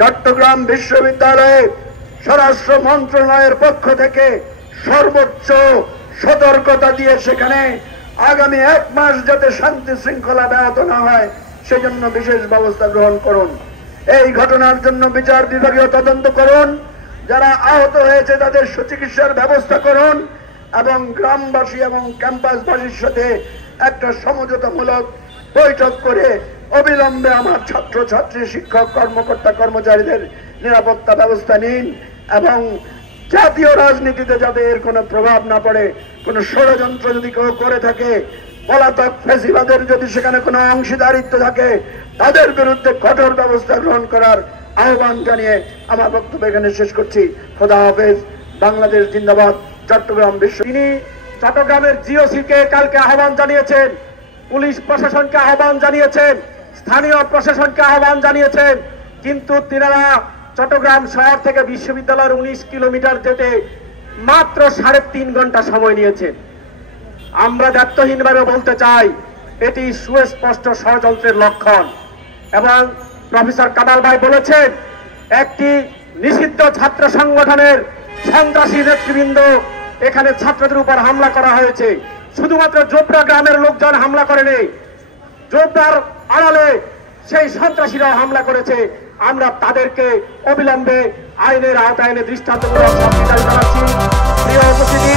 চট্টগ্রাম বিশ্ববিদ্যালয়ে স্বরাষ্ট্র মন্ত্রণালয়ের পক্ষ থেকে সর্বোচ্চ সতর্কতা দিয়ে সেখানে আগামী 1 মাস যাতে শান্তি শৃঙ্খলা ব্যাহত না হয় সেজন্য বিশেষ ব্যবস্থা গ্রহণ করুন। এই ঘটনার জন্য বিচার বিভাগীয় তদন্ত করুন, যারা আহত হয়েছে তাদের সুচিকিৎসার ব্যবস্থা করুন এবং গ্রামবাসী এবং ক্যাম্পাসবাসীর সাথে একটা সমঝোতামূলক বৈঠক করে অবিলম্বে আমার ছাত্রছাত্রী, শিক্ষক, কর্মকর্তা, কর্মচারীদের নিরাপত্তা ব্যবস্থা নিন এবং জাতীয় রাজনীতিতে যাতে এর কোনো প্রভাব না পড়ে। কোনো ষড়যন্ত্র যদি কেউ করে থাকে, পলাতক ফ্যাসিবাদের যদি সেখানে কোনো অংশীদারিত্ব থাকে, তাদের বিরুদ্ধে কঠোর ব্যবস্থা গ্রহণ করার আহ্বান জানিয়ে আমার বক্তব্য এখানে শেষ করছি। খোদা হাফেজ। বাংলাদেশ জিন্দাবাদ। চট্টগ্রাম বিশ্ব। তিনি চট্টগ্রামের জিওসিকে কালকে আহ্বান জানিয়েছেন, পুলিশ প্রশাসনকে আহ্বান জানিয়েছেন, স্থানীয় প্রশাসনকে আহ্বান জানিয়েছেন, কিন্তু তিনারা চট্টগ্রাম শহর থেকে বিশ্ববিদ্যালয়ের 19 কিলোমিটার যেতে মাত্র 3.5 ঘন্টা সময় নিয়েছেন। আমরা দায়িত্বহীনভাবে বলতে চাই এটি সুস্পষ্ট ষড়যন্ত্রের লক্ষণ। এবং প্রফেসর কামাল ভাই বলেছেন একটি নিষিদ্ধ ছাত্র সংগঠনের সন্ত্রাসী নেতৃবৃন্দ এখানে ছাত্রদের উপর হামলা করা হয়েছে। শুধুমাত্র জোবরা গ্রামের লোকজন হামলা করেনি, জোবরার আড়ালে সেই সন্ত্রাসীরাও হামলা করেছে। আমরা তাদেরকে অবিলম্বে আইনের আওতায় এনে দৃষ্টান্তমূলক শাস্তি দাবি জানাচ্ছি। প্রিয় উপস্থিতি,